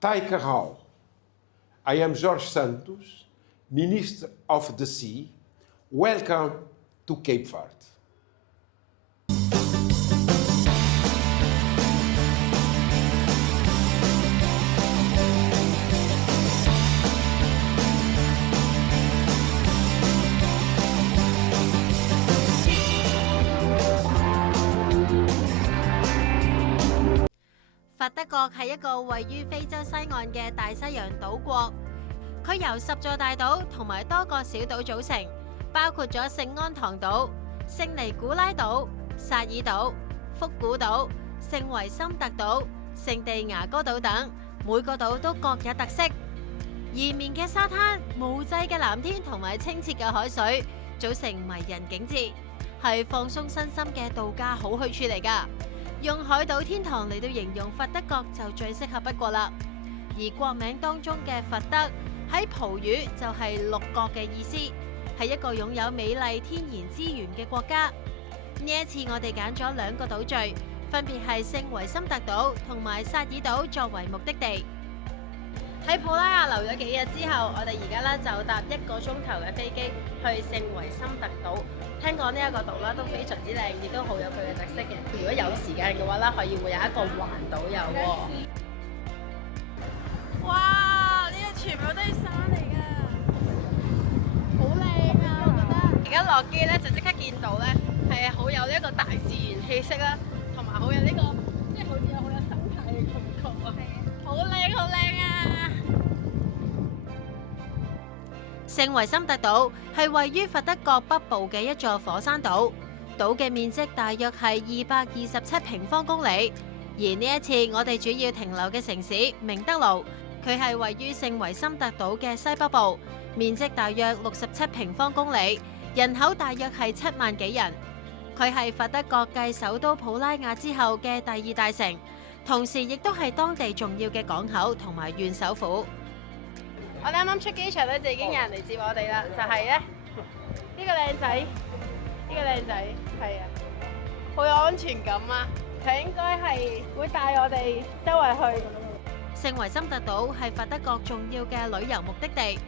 Taikahau. I am Jorge Santos, Minister of the Sea. Welcome to Cape Verde. 佛得角係一個位於非洲西岸嘅大西洋島國，佢由10座大島同埋多個小島組成，包括咗聖安堂島、聖尼古拉島、薩爾島、福古島、聖維森特島、聖地牙哥島等，每個島都各有特色。延綿嘅沙灘、無際嘅藍天同埋清澈嘅海水，組成迷人景致，係放鬆身心嘅度假好去處嚟㗎。用海島天堂嚟到形容佛得角就最適合不過啦。而國名當中嘅佛得喺葡語就係六角嘅意思，係一個擁有美麗天然資源嘅國家。呢一次我哋揀咗2個島嶼，分別係聖維森特島同埋薩爾島作為目的地。喺普拉雅留咗幾日之後，我哋而家咧就搭1個鐘頭嘅飛機去聖維森特島。聽講呢一個島啦都非常之靚，亦都好有佢嘅特色嘅。如果有時間嘅話啦，可以會有一個環島遊喎。哇！呢個全部都係山嚟㗎，好靚啊！我覺得。而家落機咧就即刻見到咧係好有呢一個大自然氣息啦，同埋好有呢個即係好似有好有生態嘅感覺啊！好靚好靚啊！聖維森特島係位於佛得角北部嘅一座火山島，島嘅面積大約係227平方公里。而呢一次我哋主要停留嘅城市明德勞，佢係位於聖維森特島嘅西北部，面積大約67平方公里，人口大約係7萬幾人。佢係佛得角繼首都普拉雅之後嘅第2大城，同時亦都係當地重要嘅港口同埋縣首府。我哋啱啱出機場咧，就已經有人嚟接我哋啦。就係咧呢個靚仔，呢個靚仔係啊，好有安全感啊！佢應該係會帶我哋周圍去。聖維森特島係佛得角重要嘅旅遊目的地。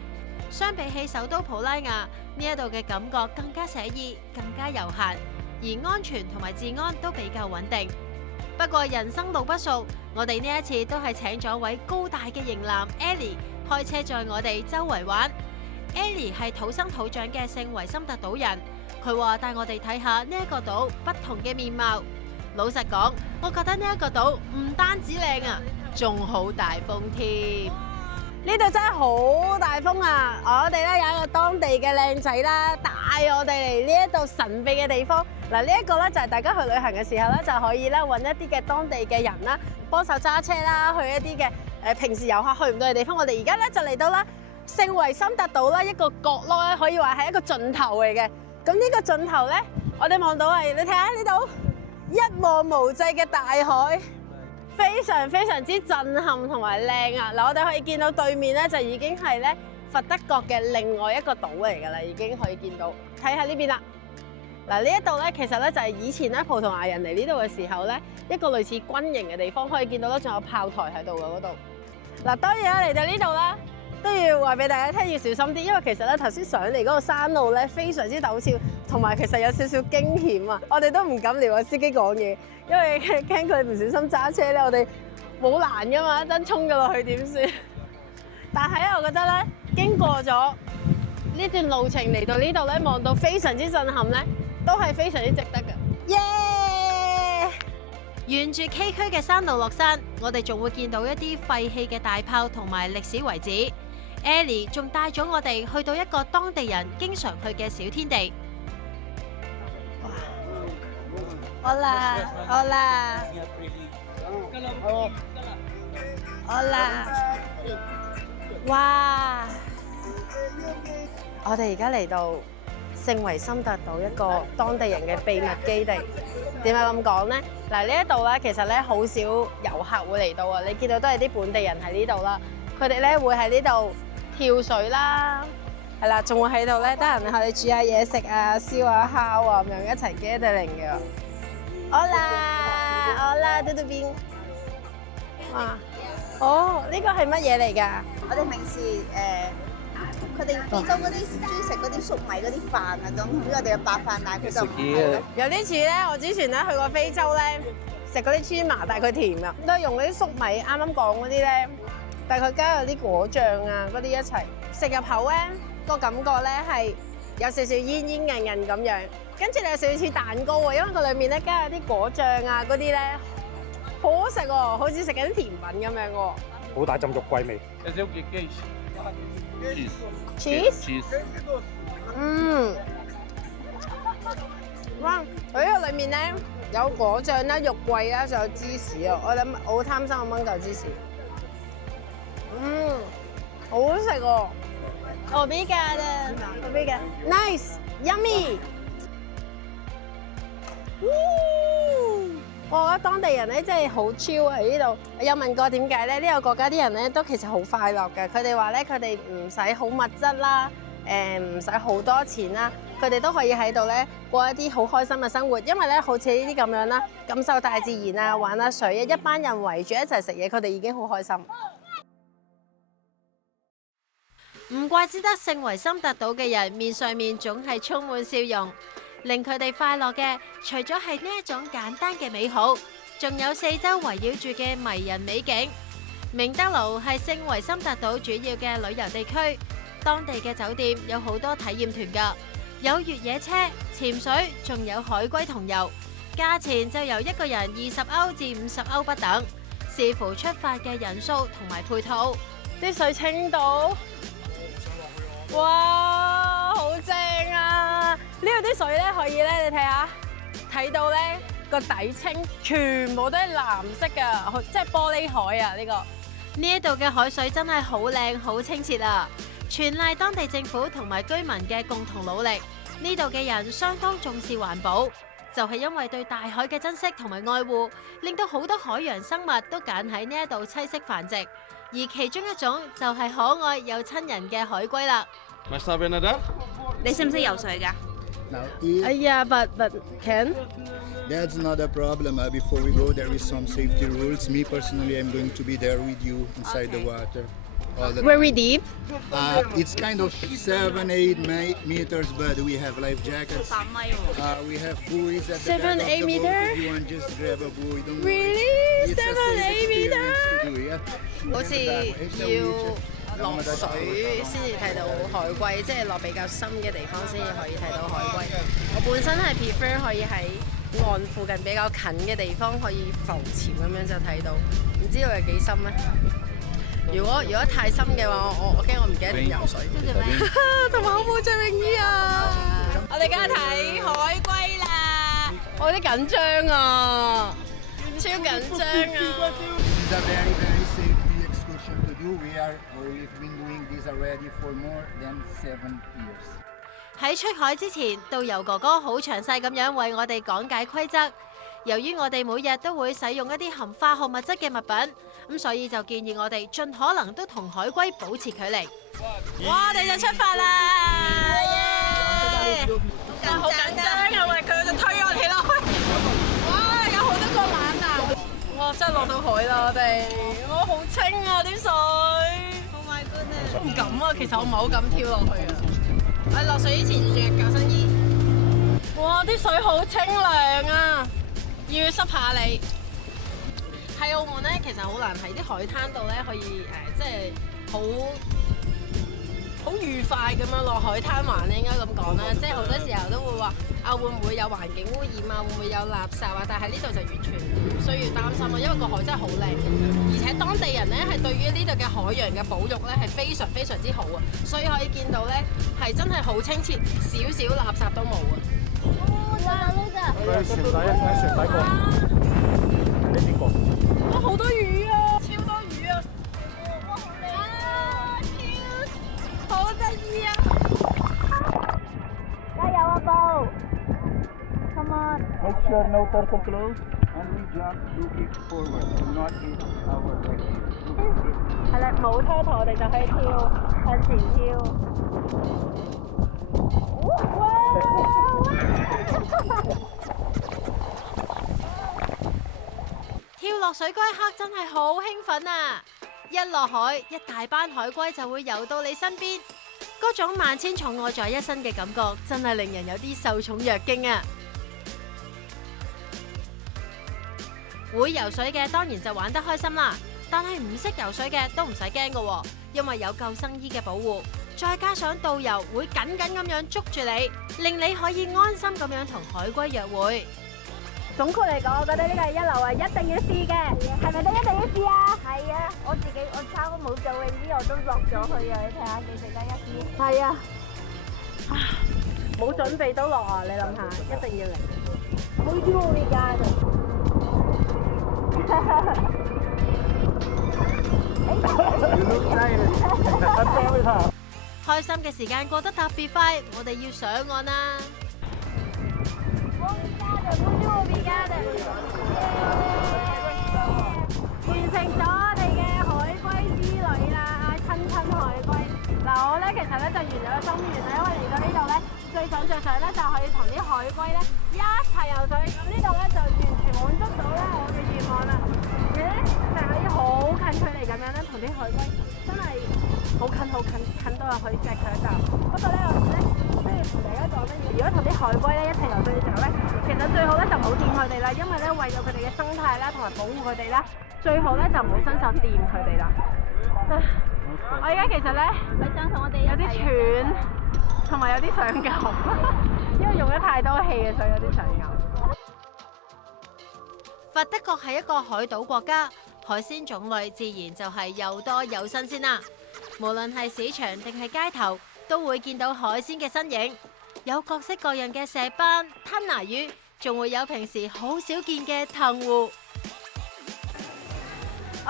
相比起首都普拉雅，呢一度嘅感覺更加寫意，更加悠閒，而安全同埋治安都比較穩定。不過人生路不熟，我哋呢一次都係請咗位高大嘅型男 Ellie 開車載我哋周圍玩。Ellie 係土生土長嘅聖維森特島人，佢話帶我哋睇下呢一個島不同嘅面貌。老實講，我覺得呢一個島唔單止靚啊，仲好大風添。呢度真係好大風啊！我哋咧有一個當地嘅靚仔啦，帶我哋嚟呢一度神秘嘅地方。嗱，呢一個咧就係大家去旅行嘅時候咧，就可以咧揾一啲嘅當地嘅人啦，幫手揸車啦，去一啲嘅平時遊客去唔到嘅地方。我哋而家咧就嚟到啦聖維森特島啦，一個角落咧，可以話係一個盡頭嚟嘅。咁呢個盡頭咧，我哋望到係你睇下呢度一望無際嘅大海。非常非常之震撼同埋靚啊！嗱，我哋可以見到對面咧就已經係咧佛得角嘅另外一個島嚟㗎啦，已經可以見到。睇下呢邊啦。嗱，呢一度咧其實咧就係以前咧葡萄牙人嚟呢度嘅時候咧一個類似軍營嘅地方，可以見到咧仲有炮台喺度嘅嗰度。嗱，當然啦，嚟到呢度啦都要話俾大家聽要小心啲，因為其實咧頭先上嚟嗰個山路咧非常之陡峭，同埋其實有少少驚險啊！我哋都唔敢撩個司機講嘢。因為驚佢唔小心揸車咧，我哋冇欄噶嘛，一陣衝咗落去點算？但係咧，我覺得咧，經過咗呢段路程嚟到呢度咧，望到非常之震撼咧，都係非常之值得嘅。耶！沿住崎嶇嘅山路落山，我哋仲會見到一啲廢棄嘅大炮同埋歷史遺址。Ellie 仲帶咗我哋去到一個當地人經常去嘅小天地。Hola, hola, hola， 哇！我哋而家嚟到聖維森特島一個當地人嘅秘密基地。點解咁講呢？嗱，呢一度咧其實咧好少遊客會嚟到啊！你見到都係啲本地人喺呢度啦，佢哋咧會喺呢度跳水啦，係啦，仲會喺度咧得閒學你煮下嘢食啊、燒下烤啊咁樣一齊 gathering 嘅。Hola，Hola， 嘟嘟邊，哇，哦，呢個係乜嘢嚟㗎？我哋平時佢哋非洲嗰啲中意食嗰啲粟米嗰啲飯啊，咁同我哋嘅白飯，但係佢就唔係咯。有啲似咧，我之前咧去過非洲咧，食嗰啲芝麻，但係佢甜㗎，都係用嗰啲粟米啱啱講嗰啲咧，但係佢加有啲果醬啊嗰啲一齊食入口咧，個感覺咧係有少少煙煙韌韌咁樣，跟住你有少少似蛋糕喎，因為佢裡面咧加有啲果醬啊嗰啲咧，好好食喎，好似食緊甜品咁樣喎。好大浸肉桂味。Cheese？ 嗯，哇！佢呢個裡面咧有果醬啦、肉桂啦，仲有芝士啊！我諗我好貪心，我掹嚿芝士。好好食喎！Obrigada，Nice，yummy。我覺得當地人咧真係好 chill 喺呢度。我有問過點解咧？呢個國家啲人咧都其實好快樂嘅。佢哋話咧，佢哋唔使好物質啦，唔使好多錢啦，佢哋都可以喺度咧過一啲好開心嘅生活。因為咧，好似呢啲咁樣啦，感受大自然啊，玩下水啊，一班人圍住一齊食嘢，佢哋已經好開心。唔怪之得聖維森特島嘅人面上面總係充滿笑容。令佢哋快樂嘅，除咗係呢一種簡單嘅美好，仲有四周圍繞住嘅迷人美景。明德勞係聖維森特島主要嘅旅遊地區，當地嘅酒店有好多體驗團㗎，有越野車、潛水，仲有海龜同遊，價錢就由一個人20歐至50歐不等，視乎出發嘅人數同埋配套。啲水清到，哇，好正啊！呢度啲水咧可以咧，你睇下，睇到咧個底清，全部都係藍色㗎，即係玻璃海啊！呢呢一度嘅海水真係好靚、好清澈啊！全賴當地政府同埋居民嘅共同努力。呢度嘅人相當重視環保，就係因為對大海嘅珍惜同埋愛護，令到好多海洋生物都揀喺呢一度棲息繁殖。而其中一種就係可愛又親人嘅海龜啦。你識唔識游水㗎？ Now, 哎呀，but can？ that's not a problem. Before we go, there is some safety rules. Me personally, I'm going to be there with you inside the water. All the Very deep. It's kind of 7-8 meters, but we have life jackets. 3米喎。We have buoys at the 7-8 back of the boat. meter? If you want, just grab a buoy. Don't worry. Really? It's a safe 7-8 meter? experience to do, yeah. 好似要落水先至睇到海龜，即係落比較深嘅地方先至可以睇到海龜。我本身係 prefer 可以喺岸附近比較近嘅地方可以浮潛咁樣就睇到，唔知道有幾深咧？如果太深嘅話，我驚我唔記得點游水。同埋我冇着泳衣啊！我哋而家睇海龜啦，我有啲緊張啊，超緊張啊！ It's a very, very safety excursion to do. We've been doing this already for more than 7 years. 喺出海之前，導遊哥哥好詳細咁樣為我哋講解規則。由於我哋每日都會使用一啲含化學物質嘅物品，咁所以就建議我哋盡可能都同海龜保持距離。哇！我哋就出發啦！好緊張，因為佢就推我哋落去。哇！有好多個猛男。哇！真係落到海啦，我哋。哇！好清啊啲水。Oh my goodness！ 唔敢啊，其實我唔係好敢跳落去啊。我落水之前要着救生衣。哇！啲水好清涼啊！要濕下你。喺澳門咧，其實好難喺啲海灘度咧可以即係好愉快咁樣落海灘玩咧，應該咁講啦。即係好多時候都會話會唔會有環境污染啊，會唔會有垃圾啊？但係呢度就完全唔需要擔心咯，因為個海真係好靚，而且當地人咧係對於呢度嘅海洋嘅保育咧係非常非常之好啊，所以可以見到咧係真係好清澈，少少垃圾都冇啊！去船底過，喺邊個？哇！好多魚啊，超多魚啊！好得意啊！加油啊，Bo！ Come on！ Make sure no turtle close. And we jump 2 feet forward. Do not hit our leg. 係啦，冇 turtle 我哋就可以跳，向前跳。跳跳落水嗰一刻真係好興奮啊！一落海，一大班海龜就會游到你身邊，嗰種萬千寵愛在一身嘅感覺，真係令人有啲受寵若驚啊！會游水嘅當然就玩得開心啦，但係唔識游水嘅都唔使驚㗎，因為有救生衣嘅保護，再加上導遊會緊緊咁樣捉住你，令你可以安心咁樣同海龜約會。總括嚟講，我覺得呢個係一流啊，一定要試嘅，係咪都一定要試啊？係啊，我差唔多冇做泳衣，我都落咗去啊！你睇下幾值得一試。係啊，冇準備都落啊！你諗下，一定要嚟。冇知我而家。開心嘅時間過得特別快，我哋要上岸啦！完成咗我哋嘅海龜之旅啦，親海龜。嗱，我咧其實咧就完咗個心願啦，因為嚟到呢度咧，最想咧就係同啲海龜咧一齊游水。咁呢度咧就完全滿足到咧我嘅願望啦。而咧就可以好近距離咁樣咧同啲海龜，真係好近到可以錫佢一啖。不過咧我哋咧都要同大家講咧，如果同啲海龜咧一齊游水嘅時候咧，其實最好咧就唔好掂佢哋啦，因為咧為咗佢哋嘅生態啦，同埋保護佢哋啦，最好咧就唔好伸手掂佢哋啦。我而家其實咧有啲喘，同埋有啲想嘔，因為用咗太多氣啊，所以有啲想嘔。佛得角係一個海島國家，海鮮種類自然就係又多又新鮮啦。無論係市場定係街頭，都會見到海鮮嘅身影，有各式各樣嘅石斑、吞拿魚，仲會有平時好少見嘅藤壺。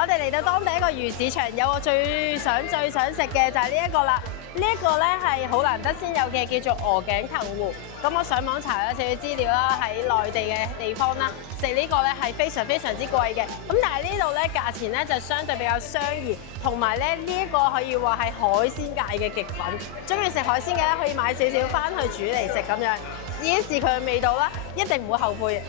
我哋嚟到當地一個魚市場，有我最想食嘅就係呢一個啦。呢一個咧係好難得先有嘅，叫做鵝頸藤壺。咁我上網查咗少少資料啦，喺內地嘅地方啦，食呢個咧係非常之貴嘅。咁但係呢度咧價錢咧就相對比較相宜，同埋咧呢一個可以話係海鮮界嘅極品。中意食海鮮嘅咧可以買少少翻去煮嚟食咁樣，試一試佢嘅味道啦，一定唔會後悔。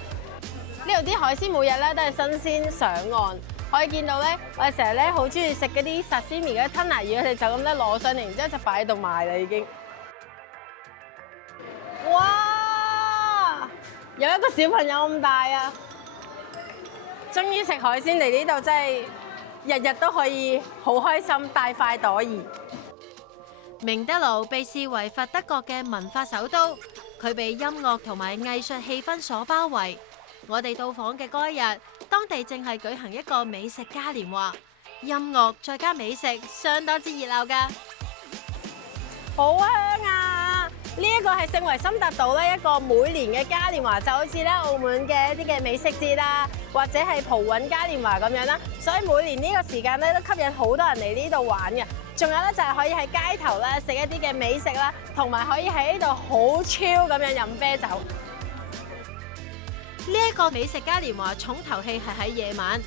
呢度啲海鮮每日咧都係新鮮上岸。可以見到咧，我哋成日咧好中意食嗰啲沙西米嗰啲吞拿魚，佢哋就咁咧攞上嚟，然之後就擺喺度賣啦已經。哇！有一個小朋友咁大啊！終於食海鮮嚟呢度，真係日日都可以好開心，大快朵頤。明德盧被視為佛得角嘅文化首都，佢被音樂同埋藝術氣氛所包圍。我哋到訪嘅嗰一日，當地正係舉行一個美食嘉年華，音樂再加美食，相當之熱鬧㗎。好香啊！呢一個係聖維森特島咧一個每年嘅嘉年華，就好似咧澳門嘅一啲嘅美食節啦，或者係葡韻嘉年華咁樣啦。所以每年呢個時間咧都吸引好多人嚟呢度玩嘅。仲有咧就係可以喺街頭咧食一啲嘅美食啦，同埋可以喺呢度好 chill 咁樣飲啤酒。呢一個美食嘉年華重頭戲係喺夜晚，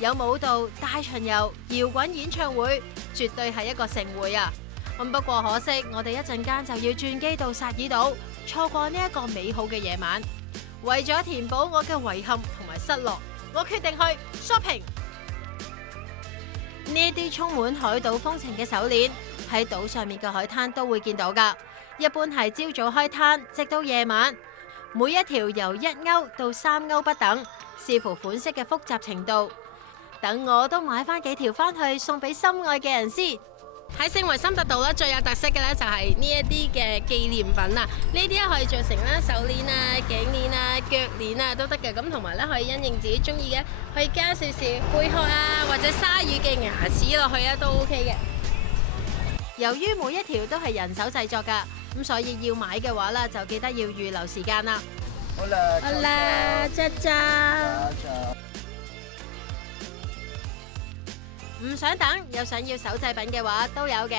有舞蹈、大巡遊、搖滾演唱會，絕對係一個盛會啊！不過可惜，我哋一陣間就要轉機到薩爾島，錯過呢一個美好嘅夜晚。為咗填補我嘅遺憾同埋失落，我決定去 shopping。呢啲充滿海島風情嘅手鏈，喺島上面嘅海灘都會見到㗎。一般係朝早開攤，直到夜晚。每一條由1歐到3歐不等，視乎款式嘅複雜程度。等我都買翻幾條翻去送俾心愛嘅人先。喺聖維森特島咧，最有特色嘅咧就係呢一啲嘅紀念品啊！呢啲咧可以做成啦手鏈啊、頸鏈啊、腳鏈啊都得嘅。咁同埋咧可以因應自己中意嘅，可以加少少貝殼啊或者鯊魚嘅牙齒落去啊都 OK 嘅。由於每一條都係人手製作㗎。咁所以要買嘅話啦，就記得要預留時間啦。好啦，喳喳。唔想等又想要手製品嘅話，都有嘅，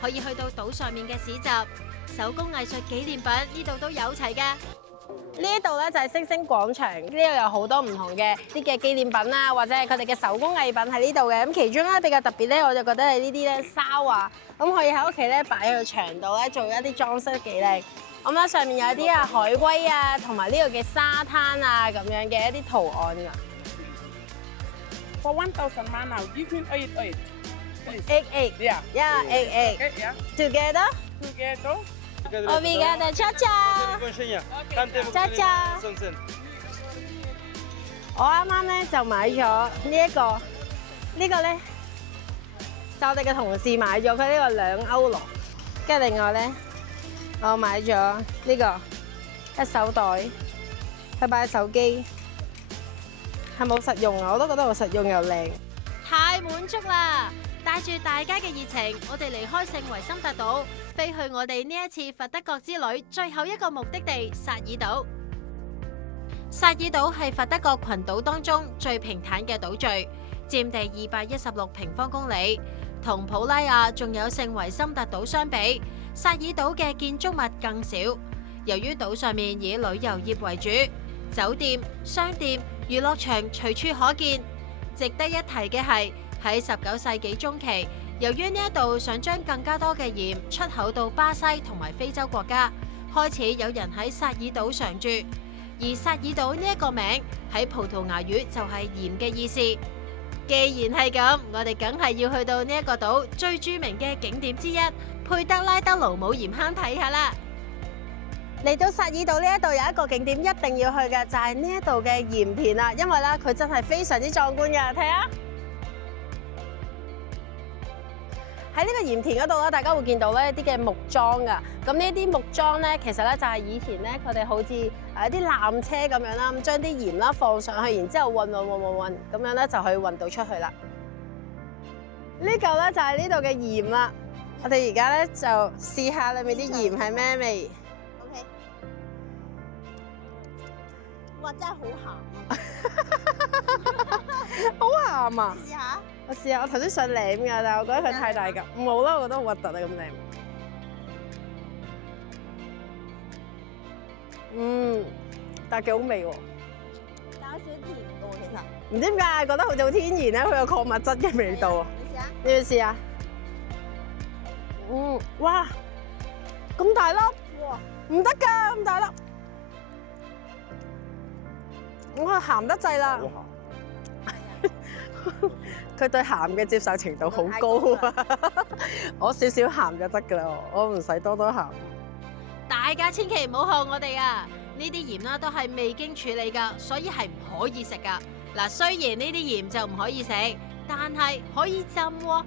可以去到島上面嘅市集，手工藝術紀念品呢度都有齊㗎。呢一度咧就係星星廣場，呢度有好多唔同嘅啲嘅紀念品啊，或者係佢哋嘅手工藝品喺呢度嘅。咁其中咧比較特別咧，我就覺得係呢啲咧沙畫，咁可以喺屋企咧擺喺個牆度咧做一啲裝飾幾靚。咁咧上面有啲啊海龜啊，同埋呢個嘅沙灘啊咁樣嘅一啲圖案㗎。For 1,000 man now, give me 8, 8. Please. 8 8 Yeah. yeah 8 8 Okay, yeah. together Together. obrigada ciao ciao ciao ciao。我啱啱咧就買咗呢個咧就我哋嘅同事買咗佢呢個2歐羅，跟住另外咧我買咗呢個一手袋，去擺手機，係冇實用啊！我都覺得好實用又靚。太滿足啦！帶住大家嘅熱情，我哋離開聖維森特島，飛去我哋呢一次佛得角之旅最後一個目的地薩爾島。薩爾島係佛得角群島當中最平坦嘅島嶼，佔地216平方公里。同普拉亞仲有聖維森特島相比，薩爾島嘅建築物更少。由於島上面以旅遊業為主，酒店、商店、娛樂場隨處可見。值得一提嘅係喺19世紀中期，由於呢一度想將更加多嘅鹽出口到巴西同埋非洲國家，開始有人喺薩爾島常住。而薩爾島呢一個名喺葡萄牙語就係鹽嘅意思。既然係咁，我哋梗係要去到呢一個島最著名嘅景點之一佩德拉德盧姆鹽坑睇下啦。嚟到薩爾島呢一度有一個景點一定要去嘅，就係呢一度嘅鹽田啦，因為咧佢真係非常之壯觀嘅，睇下。喺呢個鹽田嗰度咧，大家會見到咧一啲嘅木樁噶。咁呢啲木樁咧，其實咧就係以前咧佢哋好似一啲纜車咁樣啦，咁將啲鹽啦放上去，然之後運，咁樣咧就可以運到出去啦。呢嚿咧就係呢度嘅鹽啦。我哋而家咧就試下裏面啲鹽係咩味。OK。哇！真係好鹹。好鹹啊！試下。我試下，我頭先想舐㗎，但係我覺得佢太大嚿，唔好啦，我覺得好核突啊咁舐。但係幾好味喎。但有少少甜嘅喎，其實。唔知點解覺得好似好天然咧，佢有礦物質嘅味道啊！你試下。你要試下？哇！咁大粒，哇！唔得㗎，咁大粒。我係鹹得滯啦。佢對鹹嘅接受程度好高啊！我少少鹹就得㗎啦，我唔使多多鹹。大家千祈唔好學我哋啊！呢啲鹽啦都係未經處理㗎，所以係唔可以食㗎。嗱，雖然呢啲鹽就唔可以食，但係可以浸喎。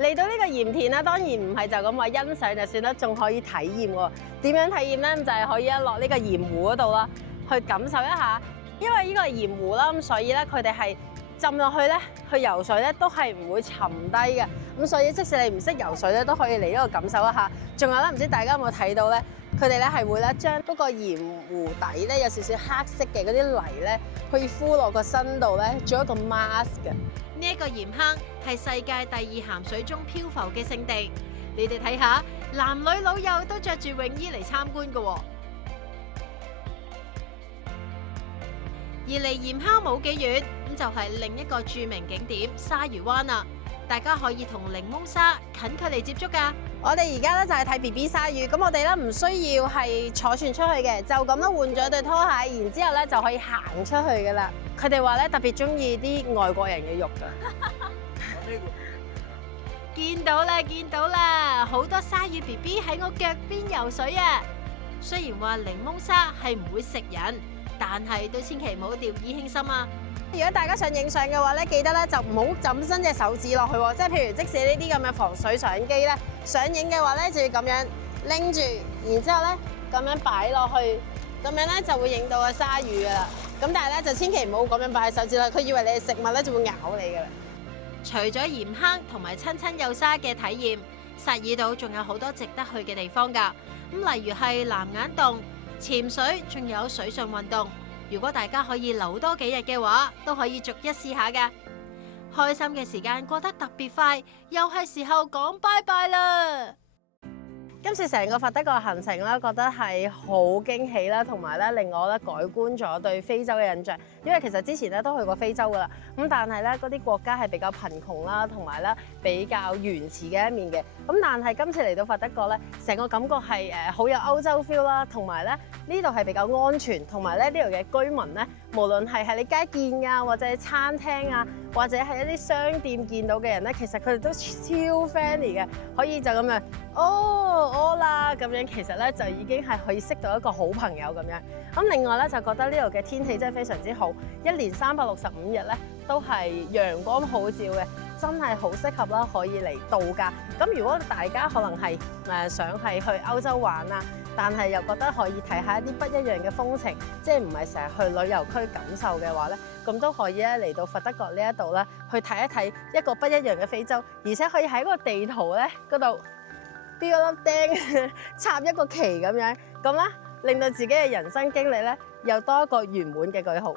嚟到呢個鹽田啦，當然唔係就咁話欣賞就算啦，仲可以體驗喎。點樣體驗咧？就係可以落呢個鹽湖嗰度啦，去感受一下。因為呢個係鹽湖啦，咁所以咧佢哋係浸落去咧，去游水咧都係唔會沉低嘅。咁所以即使你唔識游水咧，都可以嚟呢度感受一下。仲有咧，唔知大家有冇睇到咧？佢哋咧係會咧將嗰個鹽湖底咧有少少黑色嘅嗰啲泥咧，可以敷落個身度咧，做一個 mask 嘅。呢一個鹽坑係世界第2鹹水中漂浮嘅聖地。你哋睇下，男女老幼都着住泳衣嚟參觀㗎喎。而離鹽坑冇幾遠，咁就係另一個著名景點鯊魚灣啦。大家可以同檸檬鯊近距離接觸㗎。我哋而家咧就係睇 BB 鯊魚，咁我哋咧唔需要係坐船出去嘅，就咁咧換咗對拖鞋，然之後咧就可以行出去㗎啦。佢哋話咧特別中意啲外國人嘅肉㗎。見到啦，見到啦，好多鯊魚 BB 喺我腳邊游水啊！雖然話檸檬鯊係唔會食人，但係都千祈唔好掉以輕心啊！如果大家想影相嘅話咧，記得咧就唔好浸伸隻手指落去喎，即係譬如即使呢啲咁嘅防水相機咧，想影嘅話咧就要咁樣拎住，然之後咧咁樣擺落去，咁樣咧就會影到個鯊魚噶啦。咁但係咧就千祈唔好咁樣擺喺手指啦，佢以為你係食物咧就會咬你噶啦。除咗鹽坑同埋親親幼鯊嘅體驗，薩爾島仲有好多值得去嘅地方㗎。咁例如係藍眼洞、潛水，仲有水上運動。如果大家可以留多幾日嘅話，都可以逐一試下㗎。開心嘅時間過得特別快，又係時候講拜拜啦！今次成個佛得角行程咧，覺得係好驚喜啦，同埋咧令我咧改觀咗對非洲嘅印象。因為其實之前咧都去過非洲噶啦，咁但係咧嗰啲國家係比較貧窮啦，同埋咧比較原始嘅一面嘅。咁但係今次嚟到佛得角咧，成個感覺係好有歐洲 feel 啦，同埋咧呢度係比較安全，同埋咧呢度嘅居民咧，無論係喺你街見啊，或者係餐廳啊，或者係一啲商店見到嘅人咧，其實佢哋都超 friendly 嘅，可以就咁樣我啦咁樣，其實咧就已經係可以識到一個好朋友咁樣。咁另外咧就覺得呢度嘅天氣真係非常之好，一年365日咧都係陽光普照嘅，真係好適合啦，可以嚟度假。咁如果大家可能係想係去歐洲玩啊，但係又覺得可以睇下一啲不一樣嘅風情，即係唔係成日去旅遊區感受嘅話咧，咁都可以咧嚟到佛得角呢一度咧，去睇一睇一個不一樣嘅非洲，而且可以喺個地圖咧嗰度標一粒釘插一個旗咁樣，咁咧令到自己嘅人生經歷咧又多一個圓滿嘅句號。